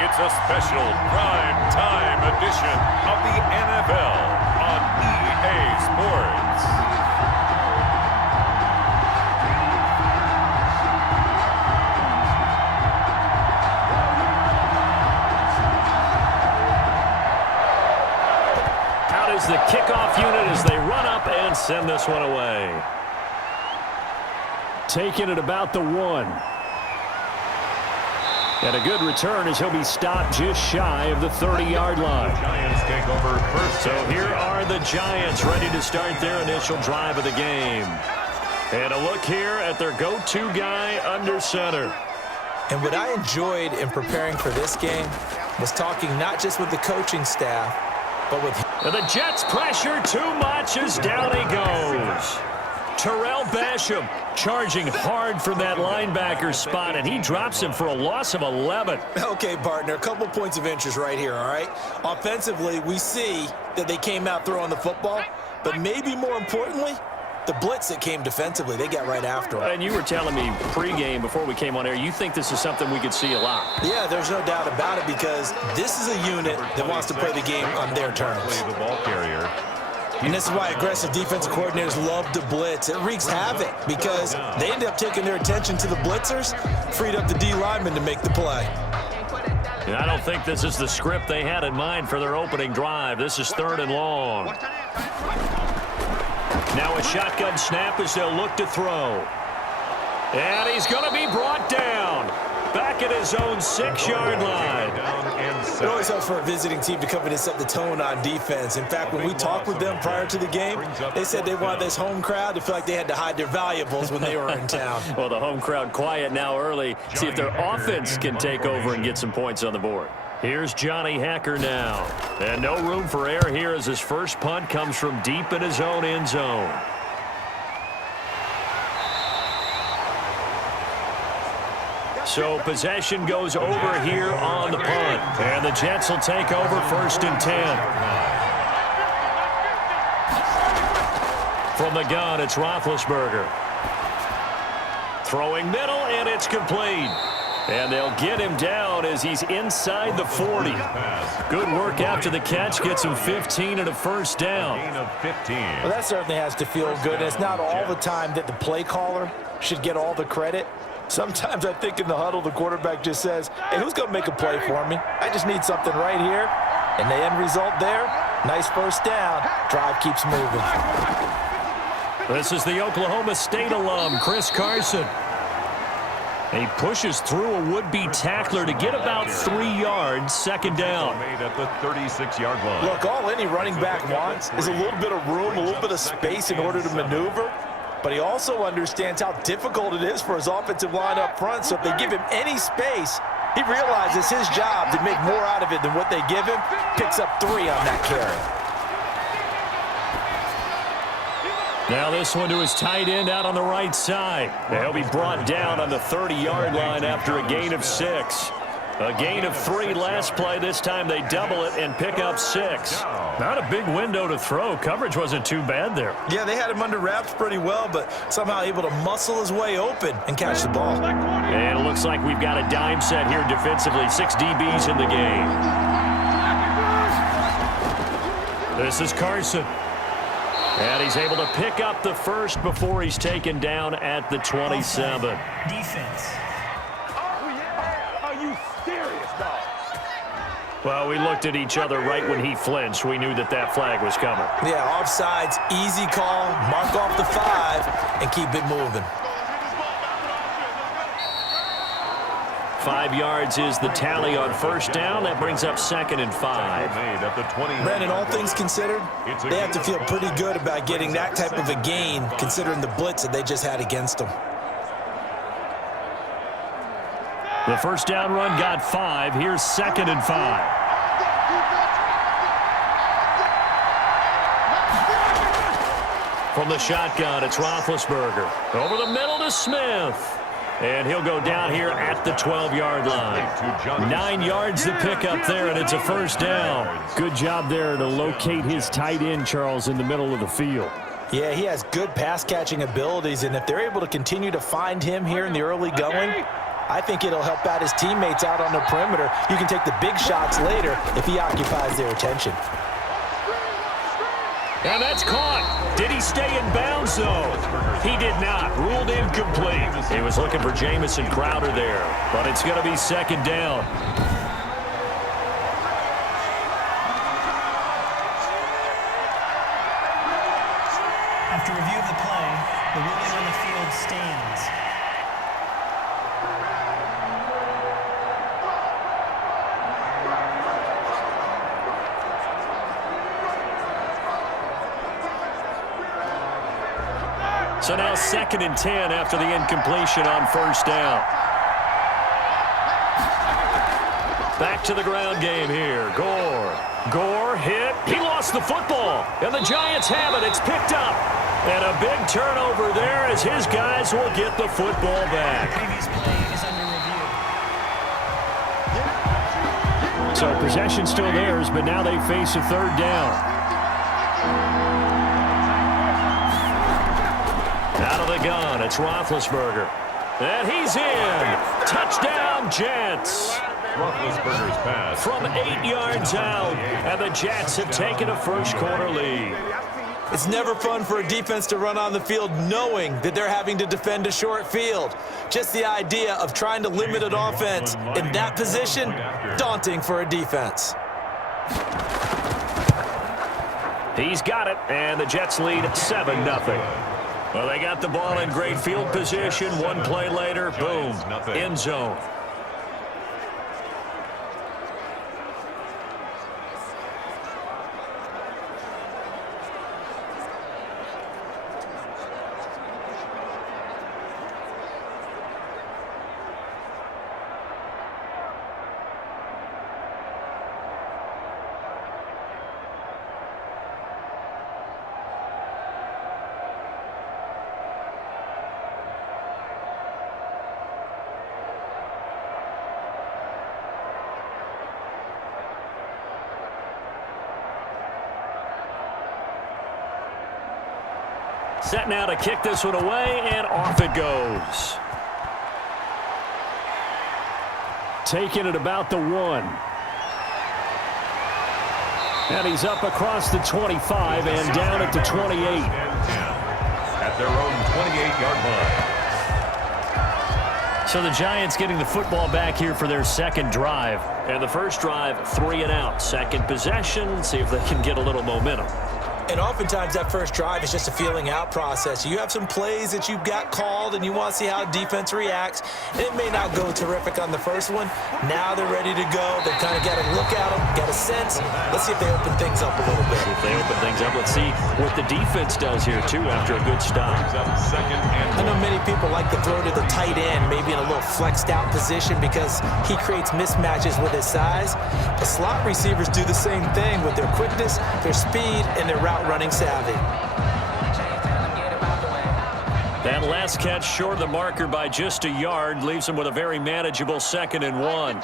It's a special prime time edition of the NFL on EA Sports. Out is the kickoff unit as they run up and send this one away. Taking it about the 1. And a good return as he'll be stopped just shy of the 30-yard line. Giants take over first. So here are the Giants ready to start their initial drive of the game. And a look here at their go-to guy under center. And what I enjoyed in preparing for this game was talking not just with the coaching staff, but with him. And the Jets pressure too much as down he goes. Terrell Basham charging hard from that linebacker spot, and he drops him for a loss of 11. Okay, partner, a couple points of interest right here, all right? Offensively, we see that they came out throwing the football, but maybe more importantly, the blitz that came defensively, they got right after him. And you were telling me pregame before we came on air, you think this is something we could see a lot. Yeah, there's no doubt about it because this is a unit that wants to play the game on their terms. The ball carrier. And this is why aggressive defensive coordinators love to blitz. It wreaks havoc because they end up taking their attention to the blitzers, freed up the D lineman to make the play. And I don't think this is the script they had in mind for their opening drive. This is 3rd and long. Now a shotgun snap as they'll look to throw. And he's going to be brought down. Back at his own 6-yard line. It always helps for a visiting team to come in and set the tone on defense. In fact, when we talked with them prior to the game, they said they wanted this home crowd to feel like they had to hide their valuables when they were in town. Well, the home crowd quiet now early. See if their offense can take over and get some points on the board. Here's Johnny Hacker now. And no room for error here as his first punt comes from deep in his own end zone. So possession goes over here on the punt. And the Jets will take over 1st and 10. From the gun, it's Roethlisberger. Throwing middle, and it's complete. And they'll get him down as he's inside the 40. Good work after the catch. Gets him 15 and a first down. Well, that certainly has to feel good. And it's not all the time that the play caller should get all the credit. Sometimes I think in the huddle, the quarterback just says, hey, who's going to make a play for me? I just need something right here. And the end result there, nice first down. Drive keeps moving. This is the Oklahoma State alum, Chris Carson. He pushes through a would-be tackler to get about 3 yards, 2nd down. Made at the 36-yard line. Look, all any running back wants is a little bit of room, a little bit of space in order to maneuver. But he also understands how difficult it is for his offensive line up front. So if they give him any space, he realizes his job to make more out of it than what they give him. Picks up 3 on that carry. Now this one to his tight end out on the right side. He'll be brought down on the 30-yard line after a gain of 6. A gain of 3 last play. This time they double it and pick up 6. Not a big window to throw. Coverage wasn't too bad there. Yeah, they had him under wraps pretty well, but somehow able to muscle his way open and catch the ball. And it looks like we've got a dime set here defensively. 6 DBs in the game. This is Carson. And he's able to pick up the first before he's taken down at the 27. Defense. Well, we looked at each other right when he flinched. We knew that that flag was coming. Yeah, offsides, easy call, mark off the 5, and keep it moving. 5 yards is the tally on first down. That brings up 2nd and 5. Brandon, all things considered, they have to feel pretty good about getting that type of a gain, considering the blitz that they just had against them. The first down run got 5. Here's 2nd and 5. From the shotgun, it's Roethlisberger. Over the middle to Smith. And he'll go down here at the 12-yard line. 9 yards to pick up there, and it's a first down. Good job there to locate his tight end, Charles, in the middle of the field. Yeah, he has good pass-catching abilities, and if they're able to continue to find him here in the early going, I think it'll help out his teammates out on the perimeter. You can take the big shots later if he occupies their attention. And that's caught. Did he stay in bounds, though? He did not. Ruled incomplete. He was looking for Jamison Crowder there, but it's going to be second down. After review of the play, the ruling on the field stands. So now 2nd and 10 after the incompletion on first down. Back to the ground game here. Gore hit. He lost the football. And the Giants have it. It's picked up. And a big turnover there as his guys will get the football back. Previous play is under review. So possession still theirs, but now they face a third down. Out of the gun, it's Roethlisberger. And he's in. Touchdown, Jets. Roethlisberger's pass. From 8 yards out, and the Jets have taken a first-quarter lead. It's never fun for a defense to run on the field knowing that they're having to defend a short field. Just the idea of trying to limit an offense in that position, daunting for a defense. He's got it, and the Jets lead 7-0. Well, they got the ball in great field position. One play later, boom, end zone. Set now to kick this one away, and off it goes. Taking it about the 1. And he's up across the 25 and down at the 28. At their own 28-yard line. So the Giants getting the football back here for their second drive. And the first drive, 3 and out. Second possession, see if they can get a little momentum. And oftentimes that first drive is just a feeling out process. You have some plays that you've got called and you want to see how defense reacts. And it may not go terrific on the first one. Now they're ready to go. They've kind of got to look at them, got a sense. Let's see if they open things up a little bit. See if they open things up. Let's see what the defense does here, too, after a good stop. I know many people like to throw to the tight end, maybe in a little flexed out position because he creates mismatches with his size. The slot receivers do the same thing with their quickness, their speed, and their route running savvy. That last catch short of the marker by just a yard leaves him with a very manageable 2nd and 1.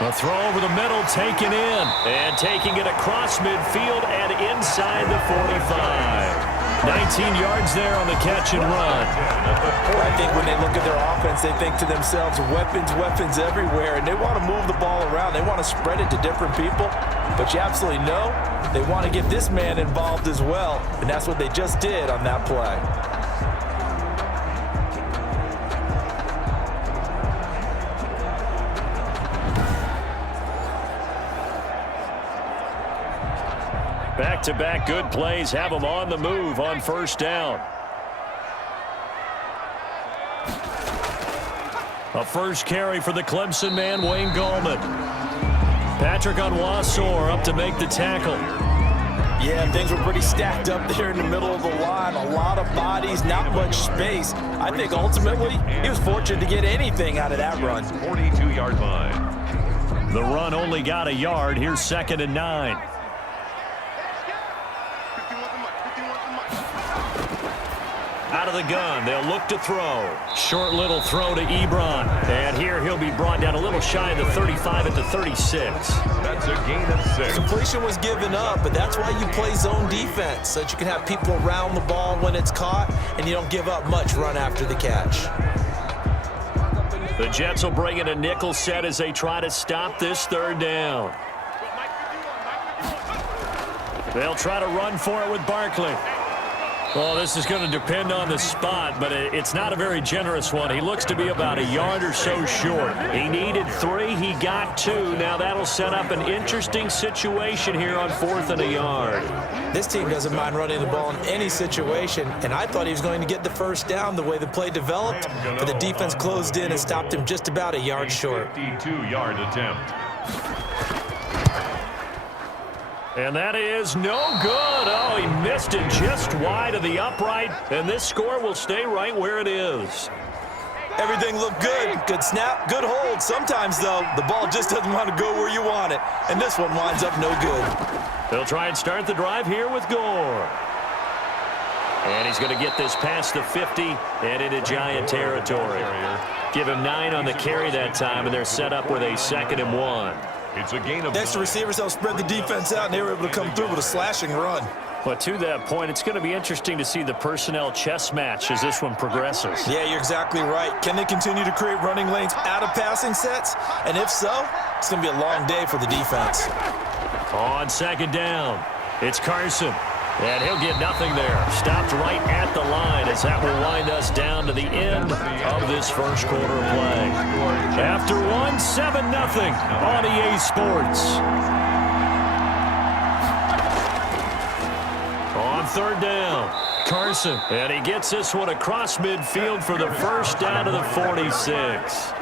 A throw over the middle taken in, and taking it across midfield and inside the 45. 19 yards there on the catch and run. I think when they look at their offense, they think to themselves, weapons everywhere, and they want to move the ball around. They want to spread it to different people, but you absolutely know they want to get this man involved as well, and that's what they just did on that play. Back-to-back good plays have them on the move on first down. A first carry for the Clemson man, Wayne Gallman. Patrick Onwuasor up to make the tackle. Yeah, things were pretty stacked up there in the middle of the line. A lot of bodies, not much space. I think ultimately he was fortunate to get anything out of that run. 42-yard line. The run only got a yard. Here's 2nd and 9. out of the gun. They'll look to throw. Short little throw to Ebron. And here he'll be brought down a little shy of the 35 at the 36. That's a gain of 6. Completion was given up, but that's why you play zone defense, so that you can have people around the ball when it's caught, and you don't give up much run after the catch. The Jets will bring in a nickel set as they try to stop this third down. They'll try to run for it with Barkley. Well, this is going to depend on the spot, but it's not a very generous one. He looks to be about a yard or so short. He needed 3. He got 2. Now that'll set up an interesting situation here on 4th and a yard. This team doesn't mind running the ball in any situation, and I thought he was going to get the first down the way the play developed, but the defense closed in and stopped him just about a yard short. 52-yard attempt. And that is no good. Oh, he missed it just wide of the upright, and this score will stay right where it is. Everything looked good. Good snap, good hold. Sometimes, though, the ball just doesn't want to go where you want it, and this one winds up no good. They'll try and start the drive here with Gore. And he's going to get this past the 50 and into Giant territory. Give him 9 on the carry that time, and they're set up with a 2nd and 1. It's a gain of Next, the receivers helped spread the defense out, and they were able to come through with a slashing run. But to that point, it's going to be interesting to see the personnel chess match as this one progresses. Yeah, you're exactly right. Can they continue to create running lanes out of passing sets? And if so, it's going to be a long day for the defense. On 2nd down, it's Carson. And he'll get nothing there. Stopped right at the line as that will wind us down to the end of this first quarter of play. After 1, 7-0 on EA Sports. On 3rd down, Carson. And he gets this one across midfield for the first down to the 46.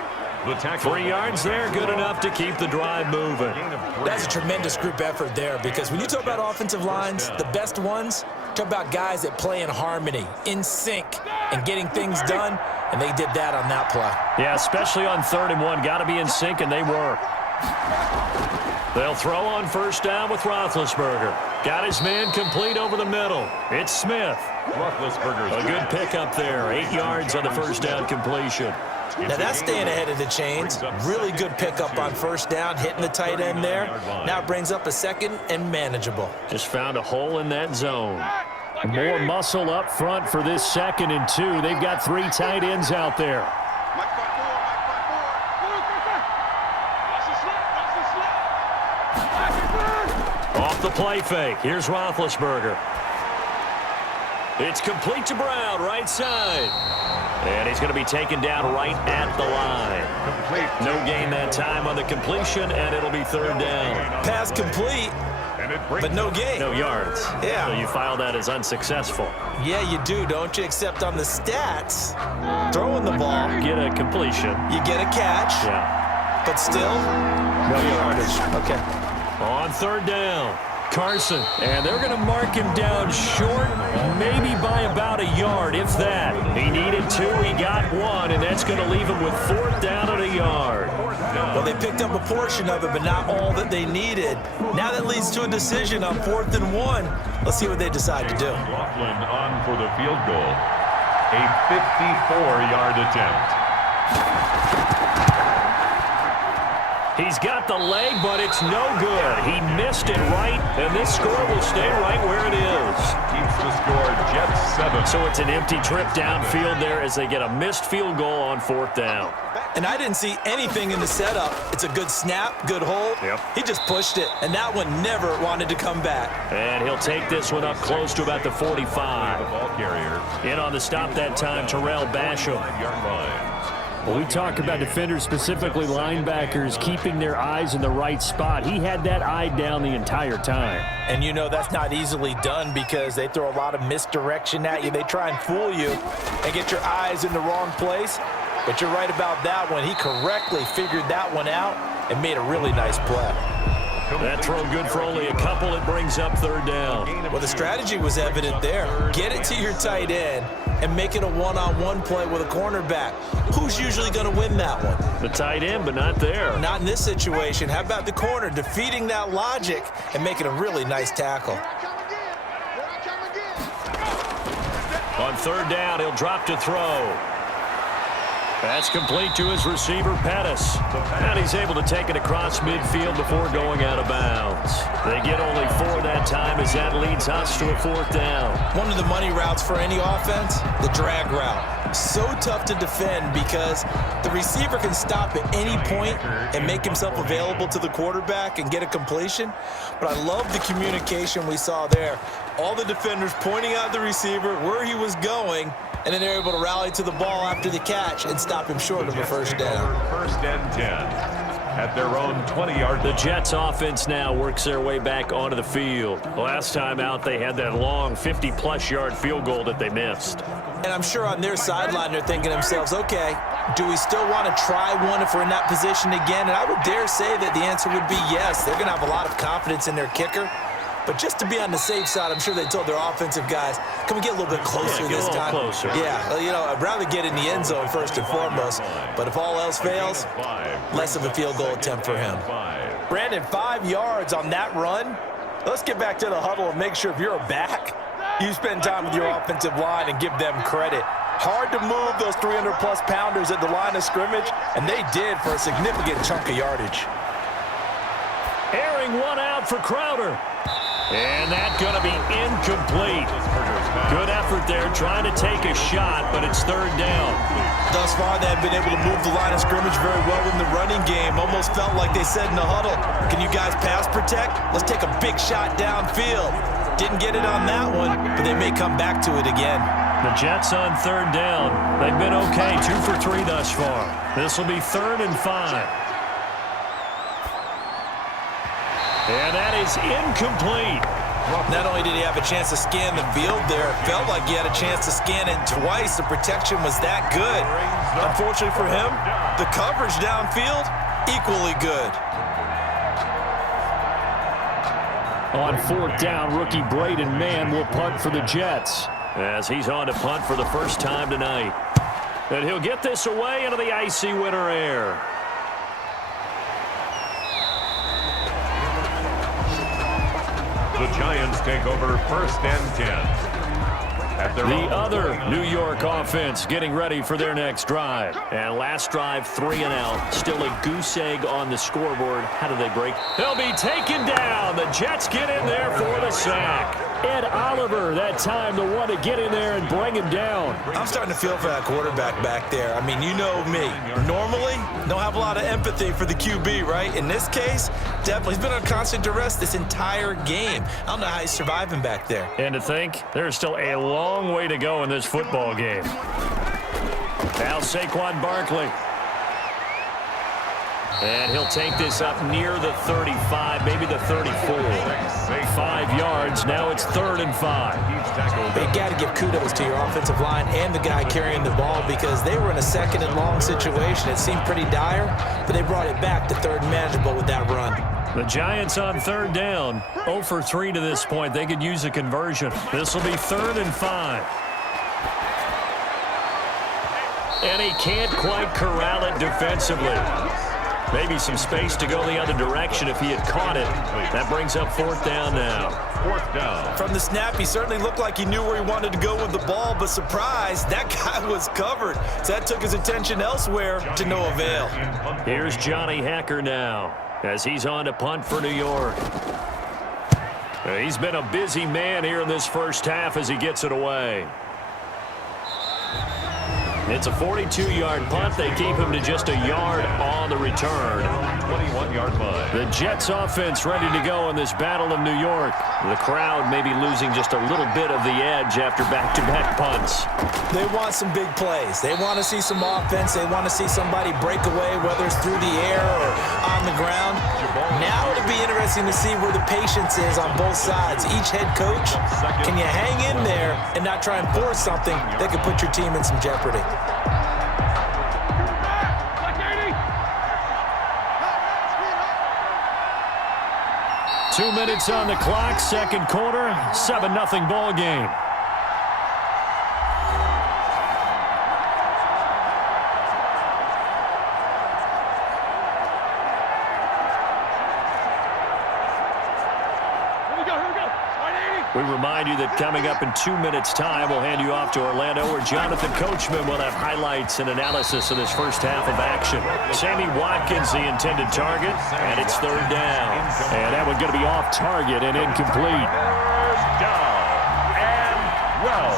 3 yards there, good enough to keep the drive moving. That's a tremendous group effort there, because when you talk about offensive lines, the best ones, talk about guys that play in harmony, in sync, and getting things done, and they did that on that play. Yeah, especially on 3rd and 1. Got to be in sync, and they were. They'll throw on 1st down with Roethlisberger. Got his man complete over the middle. It's Smith. Roethlisberger's a good pickup there. 8 yards on the 1st down completion. Now that's staying ahead of the chains. Really good pickup on 1st down, hitting the tight end there. Now it brings up a 2nd and manageable. Just found a hole in that zone. More muscle up front for this 2nd and 2. They've got 3 tight ends out there. Off the play fake. Here's Roethlisberger. It's complete to Brown, right side. And he's going to be taken down right at the line. No gain that time on the completion, and it'll be 3rd down. Pass complete, but no gain. No yards. Yeah. So you file that as unsuccessful. Yeah, you do, don't you? Except on the stats, throwing the ball, Get a completion. you get a catch, Yeah. but still, no yardage. Okay. On 3rd down, Carson. And they're going to mark him down short, maybe by about a yard, if that. He needed 2, he got 1, and that's going to leave him with 4th down at a yard. Well, they picked up a portion of it, but not all that they needed. Now that leads to a decision on 4th and 1. Let's see what they decide to do. Laughlin on for the field goal. A 54-yard attempt. He's got the leg, but it's no good. He missed it right, and this score will stay right where it is. Keeps the score Jets 7. So it's an empty trip downfield there as they get a missed field goal on 4th down. And I didn't see anything in the setup. It's a good snap, good hold. Yep. He just pushed it, and that one never wanted to come back. And he'll take this one up close to about the 45. The ball carrier. In on the stop that time, Terrell Basham. 5-yard line. Well, we talk about defenders, specifically linebackers, keeping their eyes in the right spot. He had that eye down the entire time. And you know that's not easily done because they throw a lot of misdirection at you. They try and fool you and get your eyes in the wrong place. But you're right about that one. He correctly figured that one out and made a really nice play. That throw good for only a couple. It brings up 3rd down. Well, the strategy was evident there. Get it to your tight end and make it a one-on-one play with a cornerback. Who's usually going to win that one? The tight end, but not there. Not in this situation. How about the corner defeating that logic and making a really nice tackle? On third down. He'll drop to throw. That's complete to his receiver, Pettis. And he's able to take it across midfield before going out of bounds. They get only 4 that time as that leads us to a 4th down. One of the money routes for any offense, the drag route. So tough to defend because the receiver can stop at any point and make himself available to the quarterback and get a completion. But I love the communication we saw there. All the defenders pointing out the receiver, where he was going, and then they're able to rally to the ball after the catch and stop him short of a first down. 1st and 10 at their own 20-yard line. The Jets offense now works their way back onto the field. Last time out, they had that long 50-plus yard field goal that they missed. And I'm sure on their sideline, they're thinking to themselves, okay, do we still want to try one if we're in that position again? And I would dare say that the answer would be yes. They're going to have a lot of confidence in their kicker. But just to be on the safe side, I'm sure they told their offensive guys, can we get a little bit closer this time? Closer. Yeah, well, you know, I'd rather get in the end zone first and foremost. But if all else fails, less of a field goal attempt for him. Brandon, 5 yards on that run. Let's get back to the huddle and make sure if you're a back, you spend time with your offensive line and give them credit. Hard to move those 300-plus pounders at the line of scrimmage, and they did for a significant chunk of yardage. Airing one out for Crowder. And that's going to be incomplete. Good effort there trying to take a shot, but it's 3rd down. Thus far, they've been able to move the line of scrimmage very well in the running game. Almost felt like they said in the huddle, can you guys pass protect? Let's take a big shot downfield. Didn't get it on that one, but they may come back to it again. The Jets on 3rd down. They've been okay, 2 for 3 thus far. This will be 3rd and 5. And that is incomplete. Not only did he have a chance to scan the field there, it felt like he had a chance to scan it twice. The protection was that good. Unfortunately for him, the coverage downfield, equally good. On 4th down, rookie Braden Mann will punt for the Jets as he's on to punt for the first time tonight. And he'll get this away into the icy winter air. The Giants take over 1st and 10. At their The other New York offense getting ready for their next drive. And last drive, 3 and out. Still a goose egg on the scoreboard. How do they break? They'll be taken down. The Jets get in there for the sack. Ed Oliver, that time, the one to get in there and bring him down. I'm starting to feel for that quarterback back there. I mean, you know me. Normally, don't have a lot of empathy for the QB, right? In this case, definitely. He's been on constant duress this entire game. I don't know how he's surviving back there. And to think, there's still a long way to go in this football game. Now Saquon Barkley. And he'll take this up near the 35, maybe the 34. 5 yards. Now it's 3rd and 5. You got to give kudos to your offensive line and the guy carrying the ball because they were in a 2nd and long situation. It seemed pretty dire, but they brought it back to 3rd and manageable with that run. The Giants on 3rd down. 0 for 3 to this point. They could use a conversion. This will be 3rd and 5. And he can't quite corral it defensively. Maybe some space to go the other direction if he had caught it. That brings up 4th down now. 4th down. From the snap, he certainly looked like he knew where he wanted to go with the ball, but surprise, that guy was covered. So that took his attention elsewhere to no avail. Here's Johnny Hacker now as he's on to punt for New York. He's been a busy man here in this first half as he gets it away. It's a 42-yard punt. They keep him to just a yard on the return. 21-yard line. The Jets offense ready to go in this battle of New York. The crowd may be losing just a little bit of the edge after back-to-back punts. They want some big plays. They want to see some offense. They want to see somebody break away, whether it's through the air or on the ground. Now it'll be interesting to see where the patience is on both sides. Each head coach, can you hang in there and not try and force something that could put your team in some jeopardy? 2 minutes on the clock, 2nd quarter, 7-0 ball game. Here we go. 180. We remind you that coming up in 2 minutes' time, we'll hand you off to Orlando, where Jonathan Coachman will have highlights and analysis of this first half of action. Sammy Watkins, the intended target, and it's third down. And that one's going to be off target and incomplete. Third down and well.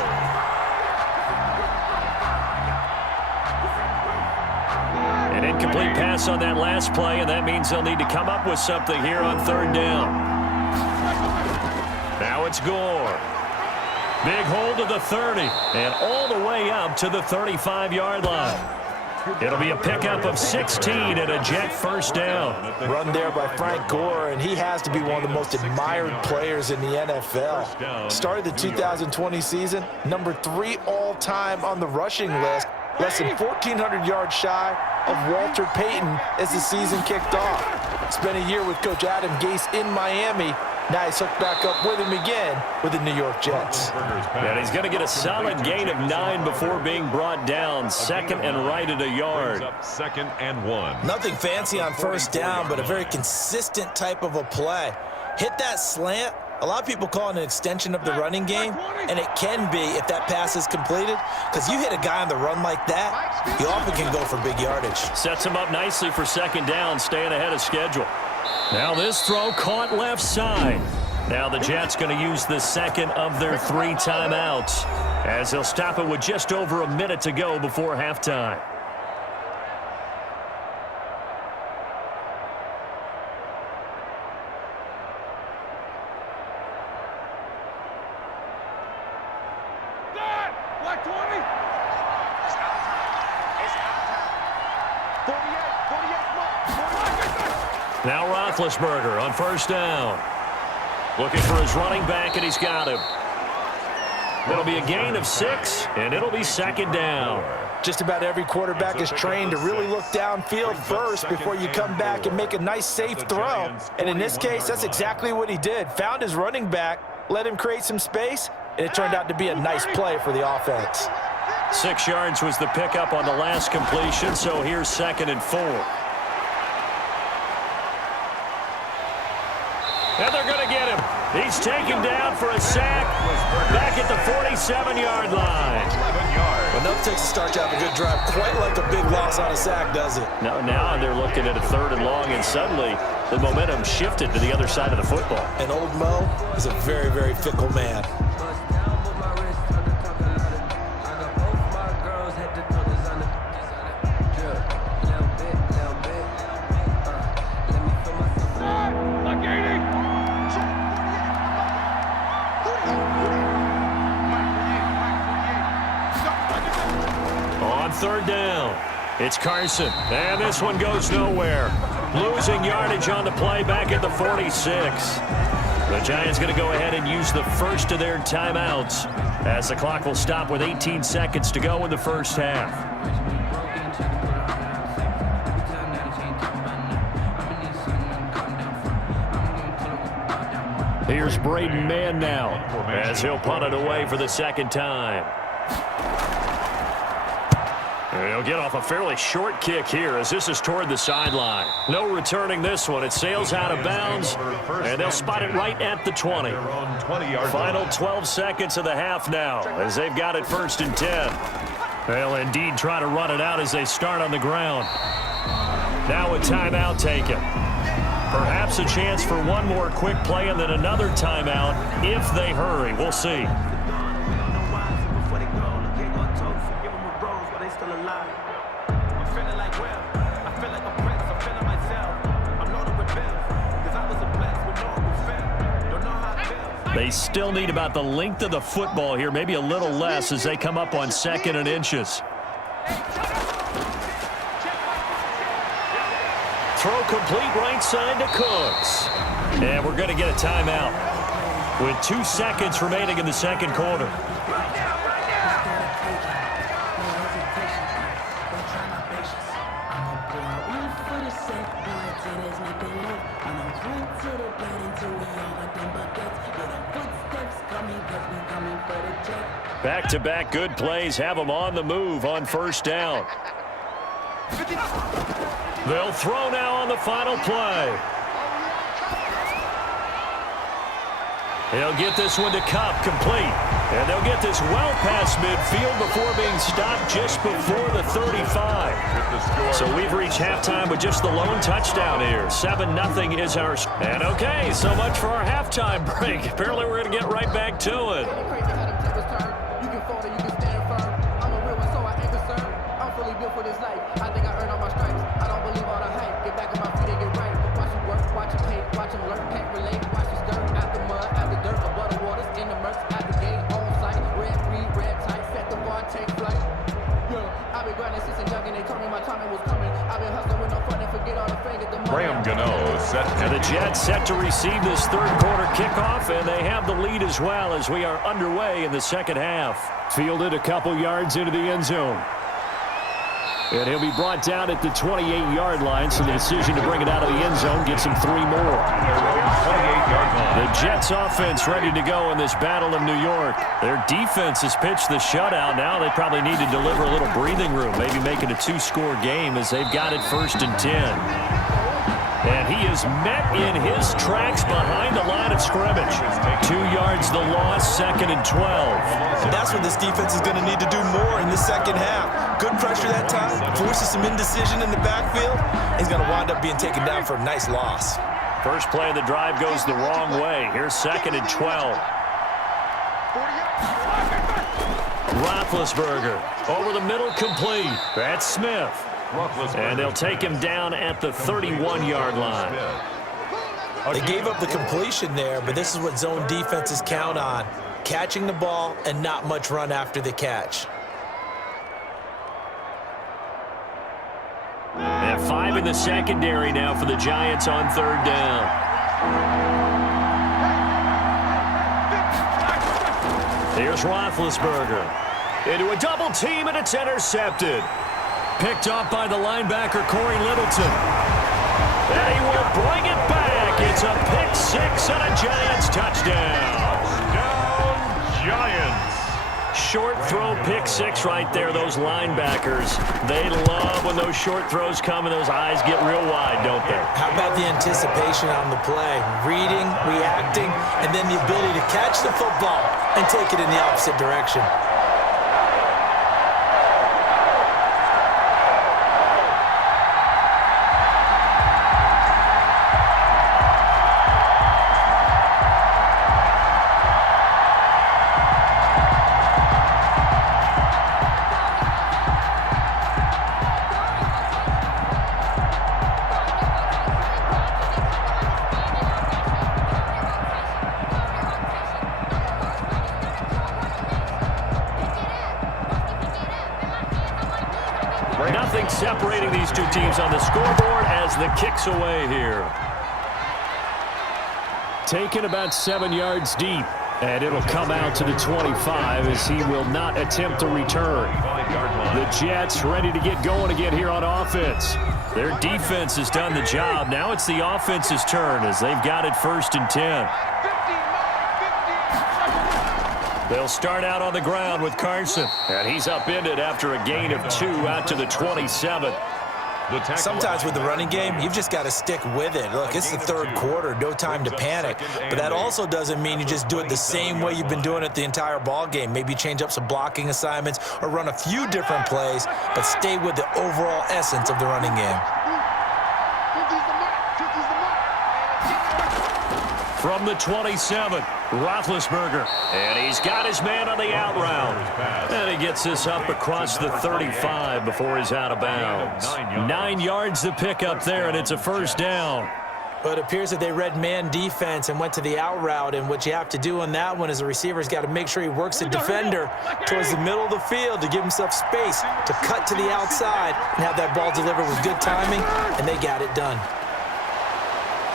An incomplete pass on that last play, and that means they'll need to come up with something here on third down. Now it's Gore. Big hold to the 30 and all the way up to the 35-yard line. It'll be a pickup of 16 and a Jet first down. Run there by Frank Gore, and he has to be one of the most admired players in the NFL. Started the 2020 season, number 3 all-time on the rushing list, less than 1,400 yards shy of Walter Payton as the season kicked off. Spent a year with Coach Adam Gase in Miami. Now he's hooked back up with him again with the New York Jets. And he's going to get a solid gain of 9 before being brought down. Second and right at a yard. Second and 1. Nothing fancy on first down, but a very consistent type of a play. Hit that slant. A lot of people call it an extension of the running game, and it can be if that pass is completed, because you hit a guy on the run like that, he often can go for big yardage. Sets him up nicely for second down, staying ahead of schedule. Now this throw caught left side. Now the Jets going to use the second of their 3 timeouts, as they'll stop it with just over a minute to go before halftime. Now Roethlisberger on first down. Looking for his running back, and he's got him. It'll be a gain of 6, and it'll be second down. Just about every quarterback is trained to really look downfield first before you come back and make a nice, safe throw. And in this case, that's exactly what he did. Found his running back, let him create some space, and it turned out to be a nice play for the offense. 6 yards was the pickup on the last completion, so here's second and 4. And they're going to get him. He's taken down for a sack back at the 47-yard line. But nothing takes a start to have a good drive, quite like a big loss on a sack, does it? Now they're looking at a third and long, and suddenly the momentum shifted to the other side of the football. And old Mo is a very, very fickle man. Third down. It's Carson, and this one goes nowhere. Losing yardage on the play back at the 46. The Giants going to go ahead and use the first of their timeouts, as the clock will stop with 18 seconds to go in the first half. Here's Braden Mann now, as he'll punt it away for the second time. He'll get off a fairly short kick here, as this is toward the sideline. No returning this one. It sails out of bounds, and they'll spot it right at the 20. Final 12 seconds of the half now, as they've got it first and 10. They'll indeed try to run it out as they start on the ground. Now a timeout taken. Perhaps a chance for one more quick play and then another timeout if they hurry. We'll see. They still need about the length of the football here, maybe a little less as they come up on second and inches. Throw complete right side to Cooks. And we're going to get a timeout with 2 seconds remaining in the second quarter. Back-to-back good plays have them on the move on first down. They'll throw now on the final play. He'll get this one to Cup, complete. And they'll get this well past midfield before being stopped just before the 35. So we've reached halftime with just the lone touchdown here. 7-0 is our... And okay, so much for our halftime break. Apparently we're going to get right back to it. And the Jets set to receive this third quarter kickoff, and they have the lead as well as we are underway in the second half. Fielded a couple yards into the end zone. And he'll be brought down at the 28-yard line, so the decision to bring it out of the end zone gets him 3 more. The Jets offense ready to go in this battle in New York. Their defense has pitched the shutout. Now they probably need to deliver a little breathing room, maybe make it a 2-score game as they've got it 1st and 10. And he is met in his tracks behind the line of scrimmage. 2 yards the loss, 2nd and 12. And that's what this defense is going to need to do more in the second half. Good pressure that time, forces some indecision in the backfield. He's going to wind up being taken down for a nice loss. First play of the drive goes the wrong way. Here's 2nd and 12. Roethlisberger over the middle, complete. That's Smith. And they'll take him down at the 31-yard line. They gave up the completion there, but this is what zone defenses count on. Catching the ball and not much run after the catch. And 5 in the secondary now for the Giants on 3rd down. Here's Roethlisberger. Into a double team, and it's intercepted. Picked off by the linebacker, Corey Littleton. And he will bring it back. It's a pick 6 and a Giants touchdown. Touchdown, Giants. Short throw, pick 6 right there. Those linebackers, they love when those short throws come and those eyes get real wide, don't they? How about the anticipation on the play? Reading, reacting, and then the ability to catch the football and take it in the opposite direction. Nothing separating these two teams on the scoreboard as the kick's away here. Taken about 7 yards deep, and it'll come out to the 25 as he will not attempt to return. The Jets ready to get going again here on offense. Their defense has done the job. Now it's the offense's turn as they've got it 1st and 10. They'll start out on the ground with Carson. And he's upended after a gain of 2 out to the 27. Sometimes with the running game, you've just got to stick with it. Look, it's the 3rd quarter, no time to panic. But that also doesn't mean you just do it the same way you've been doing it the entire ball game. Maybe change up some blocking assignments or run a few different plays, but stay with the overall essence of the running game. From the 27, Roethlisberger. And he's got his man on the out route. And he gets this up across the 35 before he's out of bounds. 9 yards to pick up there, and it's a 1st down. But it appears that they read man defense and went to the out route, and what you have to do on that one is the receiver's got to make sure he works the defender towards the middle of the field to give himself space to cut to the outside and have that ball delivered with good timing, and they got it done.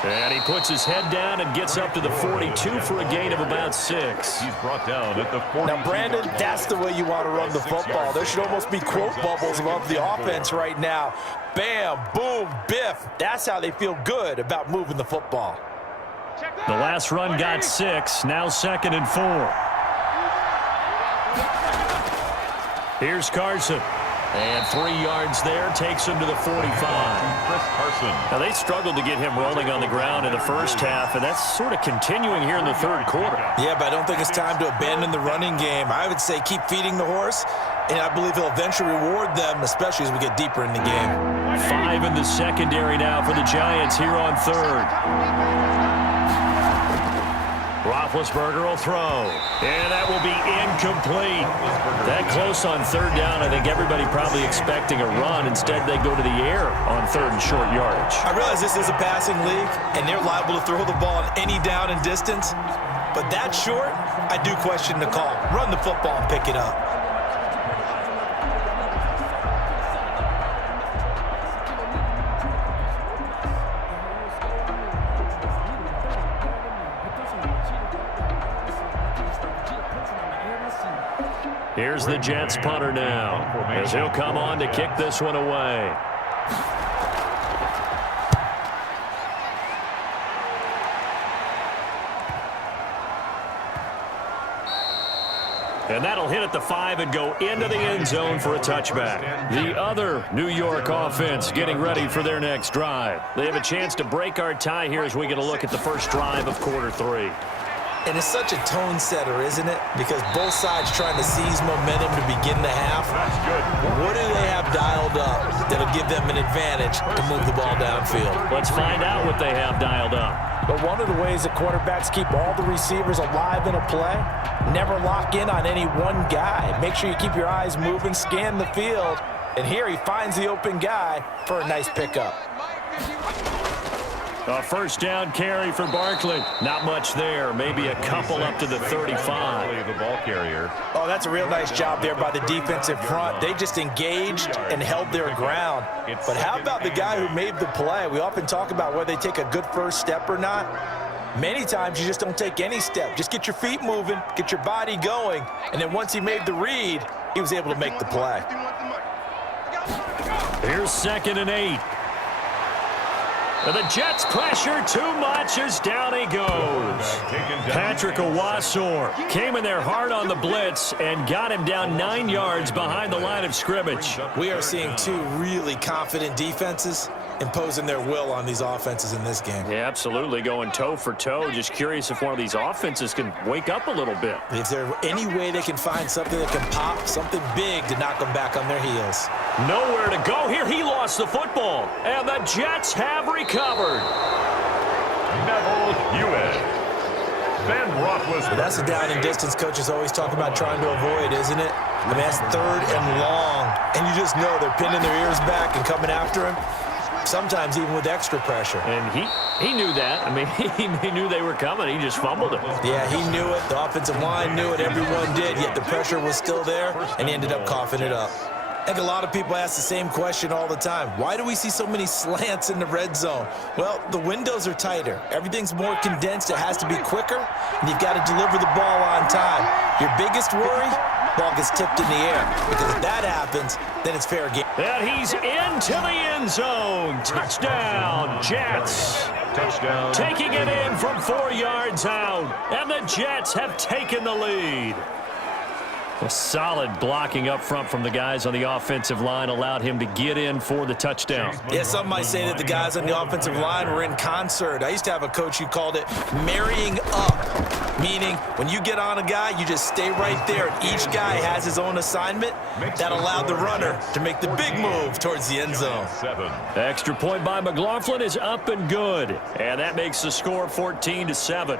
And he puts his head down and gets up to the 42 for a gain of about 6. He's brought down at the 42. Now, Brandon, that's the way you want to run the football. There should almost be quote bubbles above the offense right now. Bam, boom, biff. That's how they feel good about moving the football. The last run got 6. Now 2nd and 4. Here's Carson. And 3 yards there takes him to the 45. Now, they struggled to get him rolling on the ground in the first half, and that's sort of continuing here in the third quarter. Yeah, but I don't think it's time to abandon the running game. I would say keep feeding the horse, and I believe he'll eventually reward them, especially as we get deeper in the game. 5 in the secondary now for the Giants here on third. Roethlisberger will throw, and that will be incomplete. That close on third down, I think everybody probably expecting a run. Instead, they go to the air on third and short yardage. I realize this is a passing league, and they're liable to throw the ball on any down and distance, but that short, I do question the call. Run the football and pick it up. Here's the Jets punter now, as he'll come on to kick this one away. And that'll hit at the 5 and go into the end zone for a touchback. The other New York offense getting ready for their next drive. They have a chance to break our tie here as we get a look at the first drive of quarter 3. And it's such a tone setter, isn't it? Because both sides trying to seize momentum to begin the half. What do they have dialed up that'll give them an advantage to move the ball downfield? Let's find out what they have dialed up. But one of the ways that quarterbacks keep all the receivers alive in a play, never lock in on any one guy. Make sure you keep your eyes moving, scan the field. And here he finds the open guy for a nice pickup. A first down carry for Barkley. Not much there. Maybe a couple up to the 35. The ball carrier. Oh, that's a real nice job there by the defensive front. They just engaged and held their ground. But how about the guy who made the play? We often talk about whether they take a good first step or not. Many times you just don't take any step. Just get your feet moving, get your body going, and then once he made the read, he was able to make the play. Here's 2nd and 8. And the Jets pressure too much as down he goes. Patrick Owasor came in there hard on the blitz and got him down 9 yards behind the line of scrimmage. We are seeing two really confident defenses imposing their will on these offenses in this game. Yeah, absolutely, going toe for toe. Just curious if one of these offenses can wake up a little bit. Is there any way they can find something that can pop, something big to knock them back on their heels? Nowhere to go here. He lost the football, and the Jets have recovered. Neville Hewitt. Ben Roethlisberger. That's the down and distance coaches always talk about trying to avoid, isn't it? I mean, that's 3rd and long, and you just know they're pinning their ears back and coming after him. Sometimes even with extra pressure. And he knew that. I mean, he knew they were coming. He just fumbled it. Yeah, he knew it. The offensive line knew it. Everyone did, yet the pressure was still there, and he ended up coughing it up. I think a lot of people ask the same question all the time. Why do we see so many slants in the red zone? Well, the windows are tighter. Everything's more condensed. It has to be quicker, and you've got to deliver the ball on time. Your biggest worry? Ball gets tipped in the air, because if that happens, then it's fair game. And he's into the end zone. Touchdown, Jets. Touchdown. Taking it in from 4 yards out, and the Jets have taken the lead. A solid blocking up front from the guys on the offensive line allowed him to get in for the touchdown. Yeah, some might say that the guys on the offensive line were in concert. I used to have a coach who called it marrying up, meaning when you get on a guy, you just stay right there, and each guy has his own assignment. That allowed the runner to make the big move towards the end zone. Extra point by McLaughlin is up and good, and that makes the score 14-7.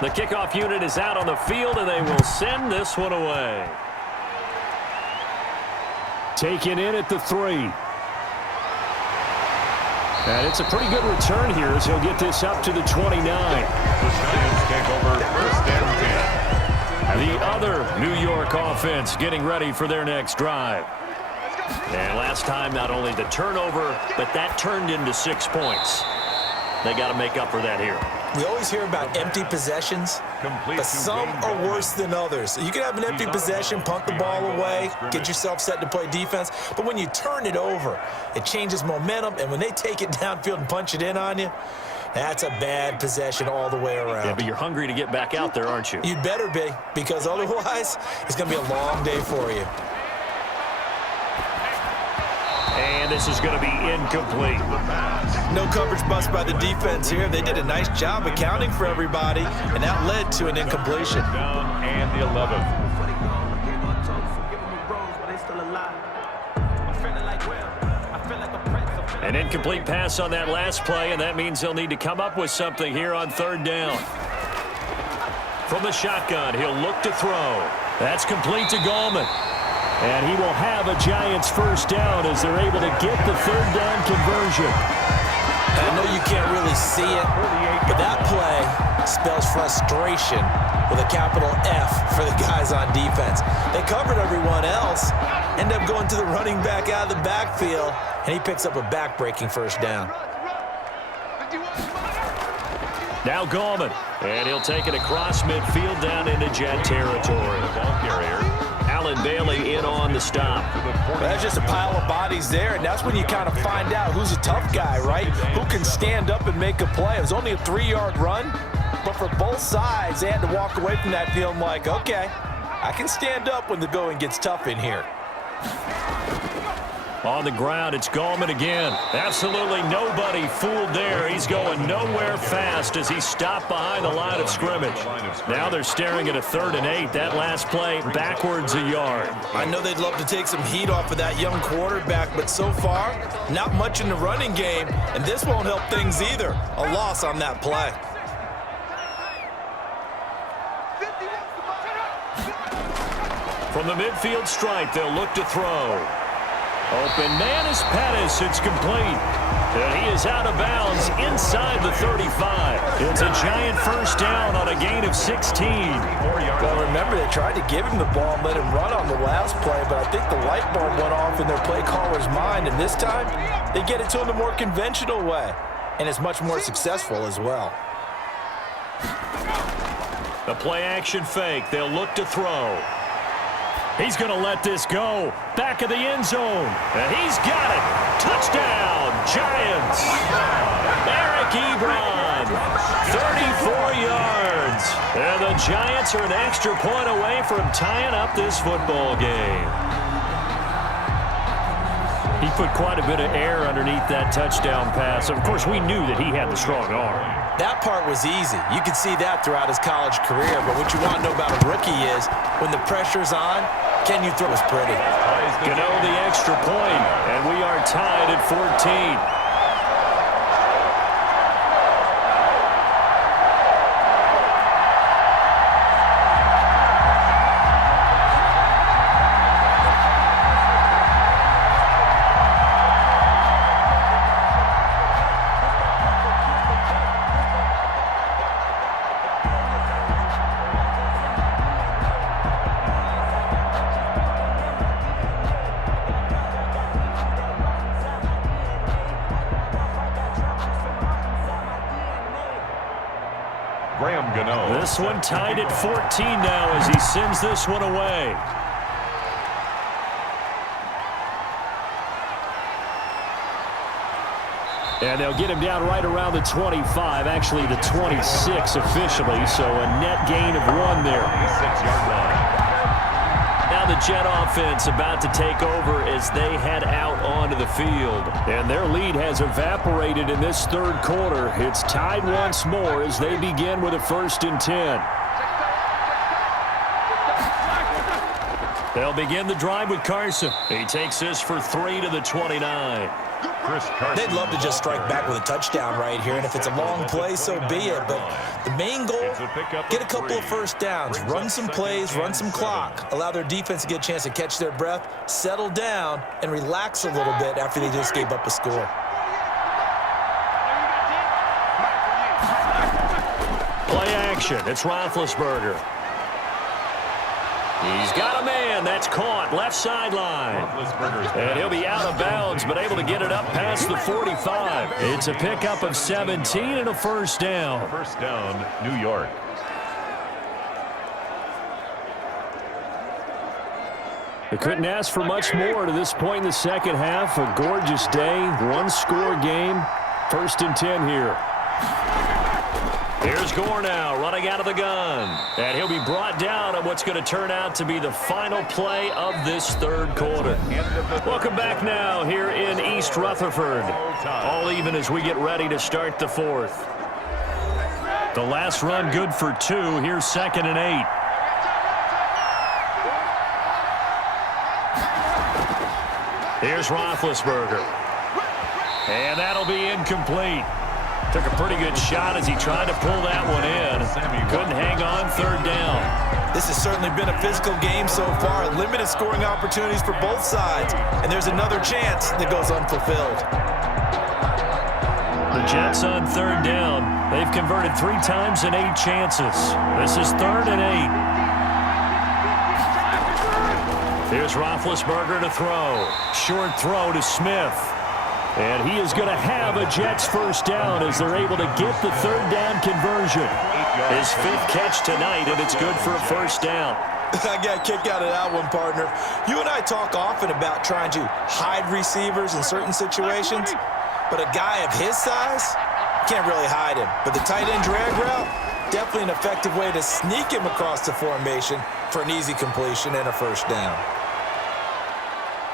The kickoff unit is out on the field, and they will send this one away. Taken in at the 3. And it's a pretty good return here as he'll get this up to the 29. The Giants take over 1st and 10. The other New York offense getting ready for their next drive. And last time, not only the turnover, but that turned into 6 points. They got to make up for that here. We always hear about empty possessions, but some are worse than others. You can have an empty possession, punt the ball away, get yourself set to play defense, but when you turn it over, it changes momentum, and when they take it downfield and punch it in on you, that's a bad possession all the way around. Yeah, but you're hungry to get back out there, aren't you? You'd better be, because otherwise, it's going to be a long day for you. And this is going to be incomplete. No coverage bust by the defense here. They did a nice job accounting for everybody, and that led to an incompletion. Down and the 11th. An incomplete pass on that last play, and that means they'll need to come up with something here on 3rd down. From the shotgun, he'll look to throw. That's complete to Gallman. And he will have a Giants first down as they're able to get the 3rd down conversion. I know you can't really see it, but that play spells frustration with a capital F for the guys on defense. They covered everyone else, end up going to the running back out of the backfield, and he picks up a back-breaking first down. Now Gallman, and he'll take it across midfield down into Jet territory. Ball carrier. Allen Bailey in on the stop. That's just a pile of bodies there, and that's when you kind of find out who's a tough guy, right? Who can stand up and make a play. It was only a 3-yard run, but for both sides, they had to walk away from that feeling like, okay, I can stand up when the going gets tough in here. On the ground, it's Gallman again. Absolutely nobody fooled there. He's going nowhere fast as he stopped behind the line of scrimmage. Now they're staring at a 3rd and 8. That last play, backwards a yard. I know they'd love to take some heat off of that young quarterback, but so far, not much in the running game, and this won't help things either. A loss on that play. From the midfield stripe, they'll look to throw. Open man is Pettis. It's complete. And he is out of bounds inside the 35. It's a Giant first down on a gain of 16. Well, remember, they tried to give him the ball and let him run on the last play, but I think the light bulb went off in their play caller's mind, and this time they get it to him the more conventional way, and it's much more successful as well. The play action fake. They'll look to throw. He's going to let this go. Back of the end zone. And he's got it. Touchdown, Giants. Eric Ebron, 34 yards. And the Giants are an extra point away from tying up this football game. He put quite a bit of air underneath that touchdown pass. Of course, we knew that he had the strong arm. That part was easy. You could see that throughout his college career, but what you want to know about a rookie is when the pressure's on, can you throw is pretty. Gano the extra point, and we are tied at 14. This one tied at 14 now as he sends this one away. And they'll get him down right around the 25, actually the 26 officially, so a net gain of 1 there. 6-yard line. Now the Jet offense about to take over as they head out onto the field. And their lead has evaporated in this 3rd quarter. It's tied once more as they begin with a 1st and 10. They'll begin the drive with Carson. He takes this for 3 to the 29. They'd love to just strike back with a touchdown right here, and if it's a long play, so be it. But the main goal, get a couple of first downs, run some plays, run some clock, allow their defense to get a chance to catch their breath, settle down, and relax a little bit after they just gave up a score. Play action. It's Roethlisberger. He's got a man. That's caught. Left sideline. And he'll be out of bounds, but able to get it up past the 45. It's a pickup of 17 and a first down. First down, New York. They couldn't ask for much more to this point in the second half. A gorgeous day, one-score game. 1st and 10 here. Here's Gore now, running out of the gun. And he'll be brought down on what's going to turn out to be the final play of this third quarter. Welcome back now here in East Rutherford. All even as we get ready to start the fourth. The last run good for 2. Here's 2nd and 8. Here's Roethlisberger. And that'll be incomplete. Took a pretty good shot as he tried to pull that one in. Couldn't hang on, 3rd down. This has certainly been a physical game so far. Limited scoring opportunities for both sides. And there's another chance that goes unfulfilled. The Jets on 3rd down. They've converted 3 times in 8 chances. This is 3rd and 8. Here's Roethlisberger to throw. Short throw to Smith. And he is going to have a Jets first down as they're able to get the 3rd down conversion. His 5th catch tonight, and it's good for a first down. I got a kick out of that one, partner. You and I talk often about trying to hide receivers in certain situations, but a guy of his size, can't really hide him. But the tight end drag route, definitely an effective way to sneak him across the formation for an easy completion and a first down.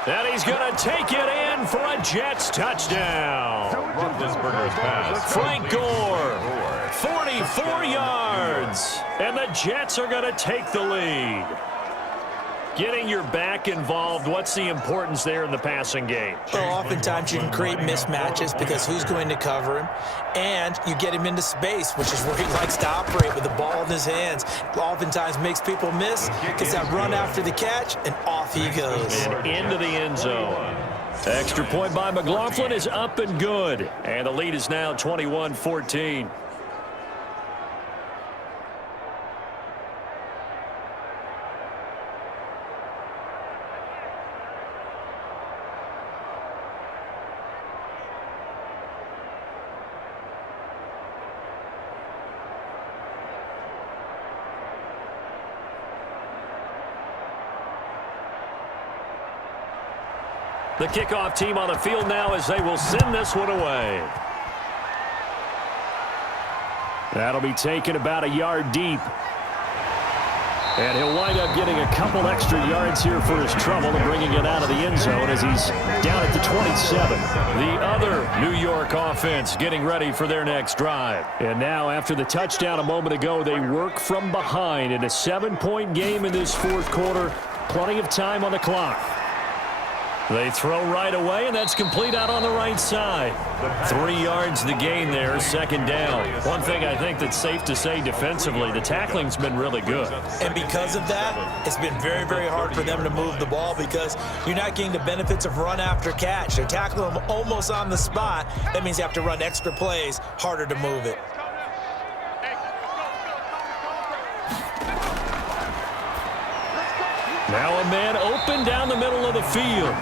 And he's going to take it in for a Jets touchdown. Roethlisberger's pass. Frank Gore, 44 yards. And the Jets are going to take the lead. Getting your back involved, what's the importance there in the passing game? Well, oftentimes you can create mismatches because who's going to cover him, and you get him into space, which is where he likes to operate with the ball in his hands. Oftentimes makes people miss, gets that run after the catch, and off he goes. And into the end zone. Extra point by McLaughlin is up and good. And the lead is now 21-14. The kickoff team on the field now as they will send this one away. That'll be taken about a yard deep. And he'll wind up getting a couple extra yards here for his trouble and bringing it out of the end zone as he's down at the 27. The other New York offense getting ready for their next drive. And now after the touchdown a moment ago, they work from behind in a 7-point game in this fourth quarter. Plenty of time on the clock. They throw right away, and that's complete out on the right side. 3 yards the gain there, 2nd down. One thing I think that's safe to say defensively, the tackling's been really good. And because of that, it's been very, very hard for them to move the ball because you're not getting the benefits of run after catch. They're tackling them almost on the spot. That means you have to run extra plays, harder to move it. Now a man open down the middle of the field.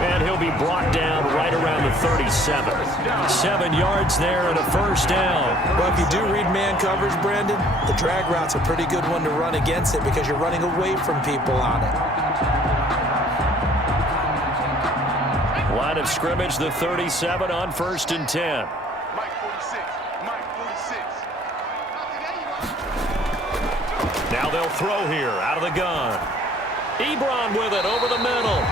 And he'll be brought down right around the 37. 7 yards there and a first down. Well, if you do read man coverage, Brandon, the drag route's a pretty good one to run against it because you're running away from people on it. Line of scrimmage, the 37 on 1st and 10. Mike 46. Now they'll throw here out of the gun. Ebron with it over the middle.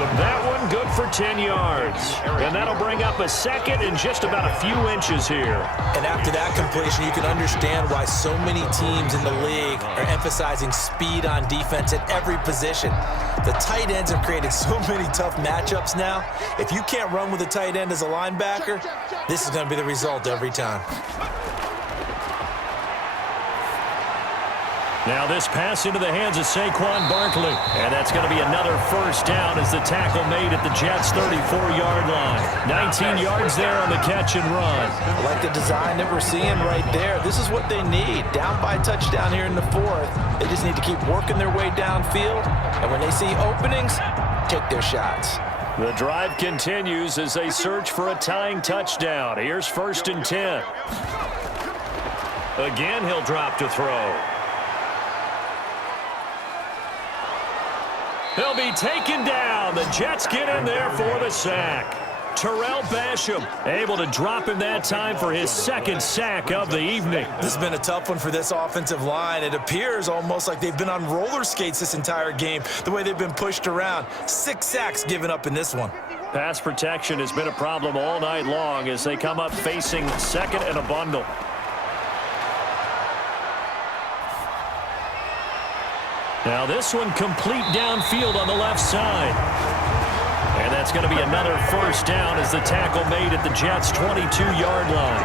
That one good for 10 yards. And that'll bring up a second and just about a few inches here. And after that completion, you can understand why so many teams in the league are emphasizing speed on defense at every position. The tight ends have created so many tough matchups now. If you can't run with a tight end as a linebacker, this is going to be the result every time. Now this pass into the hands of Saquon Barkley. And that's going to be another first down as the tackle made at the Jets' 34-yard line. 19 yards there on the catch and run. I like the design that we're seeing right there. This is what they need. Down by a touchdown here in the fourth. They just need to keep working their way downfield. And when they see openings, take their shots. The drive continues as they search for a tying touchdown. Here's 1st and 10. Again, he'll drop to throw. He'll be taken down. The Jets get in there for the sack. Terrell Basham able to drop him that time for his 2nd sack of the evening. This has been a tough one for this offensive line. It appears almost like they've been on roller skates this entire game, the way they've been pushed around. 6 sacks given up in this one. Pass protection has been a problem all night long as they come up facing 2nd and a bundle. Now this one complete downfield on the left side. And that's going to be another first down as the tackle made at the Jets' 22-yard line.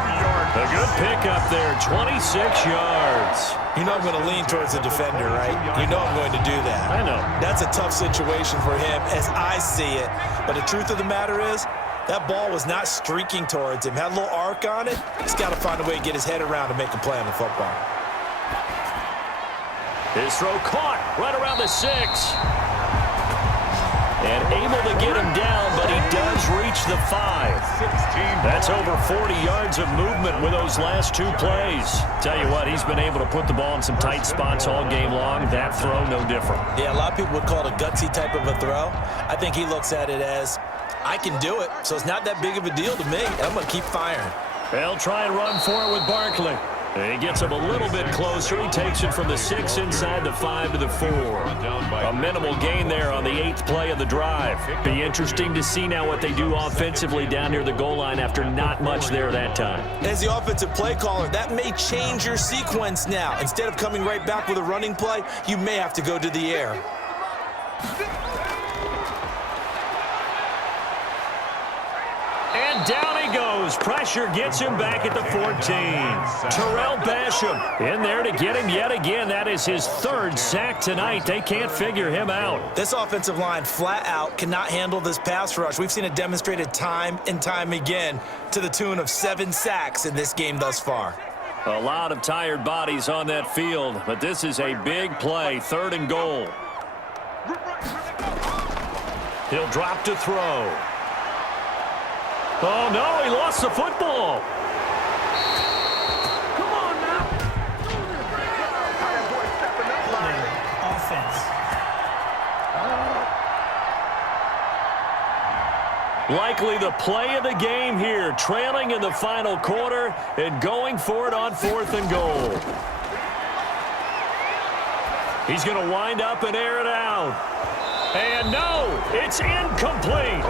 A good pickup there, 26 yards. You know I'm going to lean towards the defender, right? You know I'm going to do that. I know. That's a tough situation for him as I see it. But the truth of the matter is, that ball was not streaking towards him. Had a little arc on it. He's got to find a way to get his head around and make a play on the football. His throw caught right around the 6. And able to get him down, but he does reach the 5. That's over 40 yards of movement with those last 2 plays. Tell you what, he's been able to put the ball in some tight spots all game long. That throw, no different. Yeah, a lot of people would call it a gutsy type of a throw. I think he looks at it as, I can do it, so it's not that big of a deal to me. I'm going to keep firing. They'll try and run for it with Barkley. And he gets him a little bit closer. He takes it from the 6 inside the 5 to the 4. A minimal gain there on the 8th play of the drive. Be interesting to see now what they do offensively down near the goal line after not much there that time. As the offensive play caller, that may change your sequence now. Instead of coming right back with a running play, you may have to go to the air. And down he goes. Pressure gets him back at the 14. Terrell Basham in there to get him yet again. That is his 3rd sack tonight. They can't figure him out. This offensive line flat out cannot handle this pass rush. We've seen it demonstrated time and time again to the tune of 7 sacks in this game thus far. A lot of tired bodies on that field, but this is a big play. 3rd and goal. He'll drop to throw. Oh, no, he lost the football. Come on now. Offense. Likely the play of the game here, trailing in the final quarter and going for it on 4th and goal. He's going to wind up and air it out. And no, it's incomplete.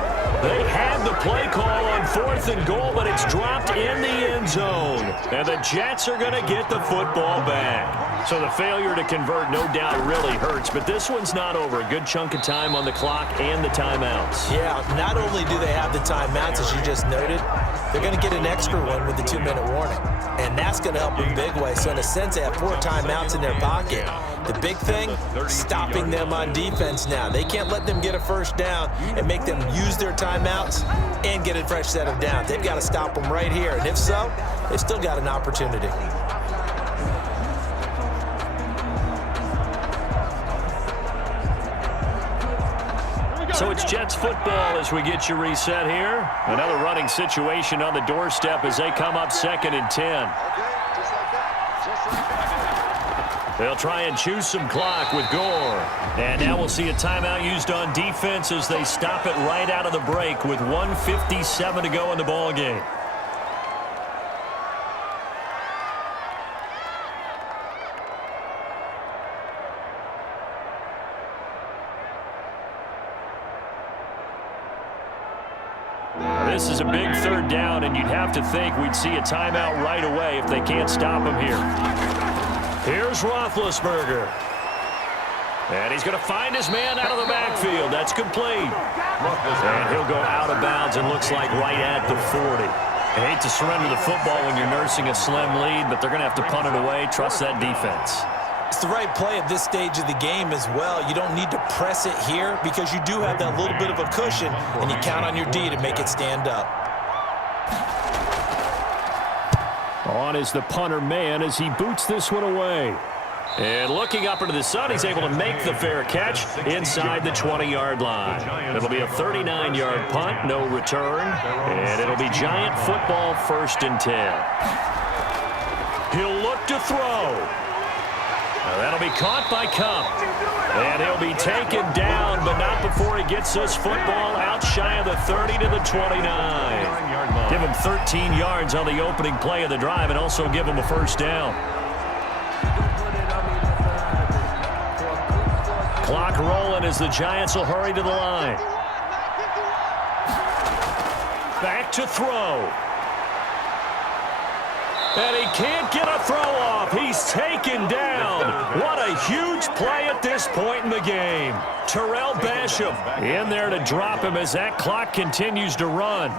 They had the play call on 4th and goal, but it's dropped in the end zone. And the Jets are going to get the football back. So the failure to convert no doubt really hurts, but this one's not over. A good chunk of time on the clock and the timeouts. Yeah, not only do they have the timeouts, as you just noted, they're going to get an extra one with the 2-minute warning. And that's going to help in a big way. So in a sense, they have 4 timeouts in their pocket. The big thing, stopping them on defense now. They can't let them get a first down and make them use their timeouts and get a fresh set of downs. They've got to stop them right here. And if so, they've still got an opportunity. So it's Jets football as we get you reset here. Another running situation on the doorstep as they come up 2nd and 10. They'll try and choose some clock with Gore. And now we'll see a timeout used on defense as they stop it right out of the break with 1:57 to go in the ball game. This is a big 3rd down, and you'd have to think we'd see a timeout right away if they can't stop him here. Here's Roethlisberger. And he's going to find his man out of the backfield. That's complete. And he'll go out of bounds and looks like right at the 40. I hate to surrender the football when you're nursing a slim lead, but they're going to have to punt it away. Trust that defense. It's the right play at this stage of the game as well. You don't need to press it here because you do have that little bit of a cushion, and you count on your D to make it stand up. On is the punter man as he boots this one away. And looking up into the sun, he's able to make the fair catch inside the 20-yard line. It'll be a 39-yard punt, no return, and it'll be Giant football 1st and 10. He'll look to throw. Now that'll be caught by Cup. And he'll be taken down, but not before he gets this football out shy of the 30 to the 29. Give him 13 yards on the opening play of the drive and also give him a 1st down. Clock rolling as the Giants will hurry to the line. Back to throw. And he can't get a throw off. He's taken down. What a huge play at this point in the game. Terrell Basham in there to drop him as that clock continues to run.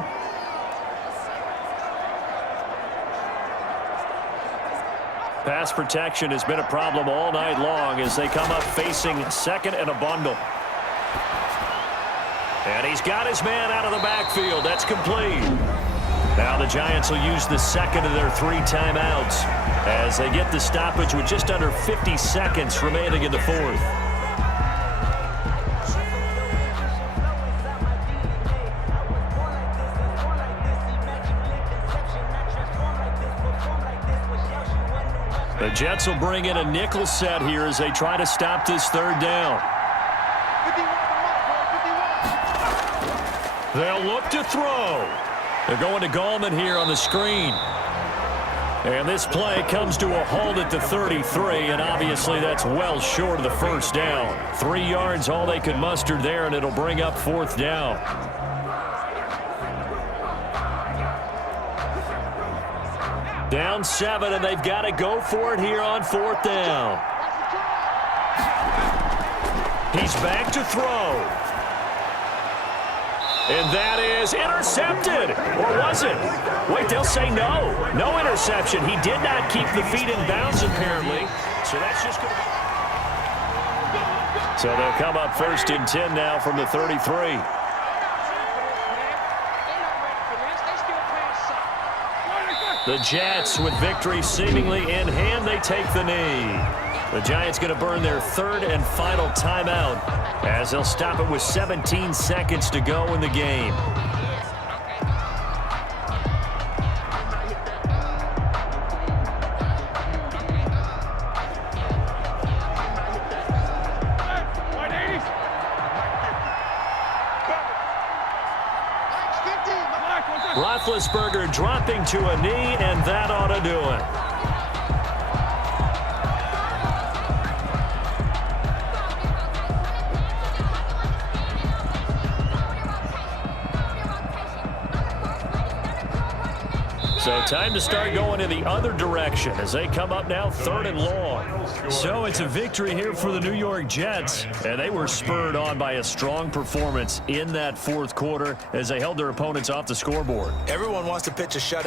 Pass protection has been a problem all night long as they come up facing 2nd and a bundle. And he's got his man out of the backfield. That's complete. Now the Giants will use the 2nd of their 3 timeouts as they get the stoppage with just under 50 seconds remaining in the 4th. The Jets will bring in a nickel set here as they try to stop this 3rd down. They'll look to throw. They're going to Gallman here on the screen. And this play comes to a halt at the 33, and obviously that's well short of the 1st down. 3 yards all they could muster there, and it'll bring up 4th down. Down 7, and they've got to go for it here on 4th down. He's back to throw. And that is intercepted. Or was it? Wait, they'll say no. No interception. He did not keep the feet in bounds, apparently. So that's just going to be... So they'll come up 1st and 10 now from the 33. The Jets, with victory seemingly in hand, they take the knee. The Giants going to burn their 3rd and final timeout as they'll stop it with 17 seconds to go in the game. Roethlisberger dropping to a knee, and that ought to do it. So time to start going in the other direction as they come up now 3rd and long. So it's a victory here for the New York Jets, and they were spurred on by a strong performance in that 4th quarter as they held their opponents off the scoreboard. Everyone wants to pitch a shutout.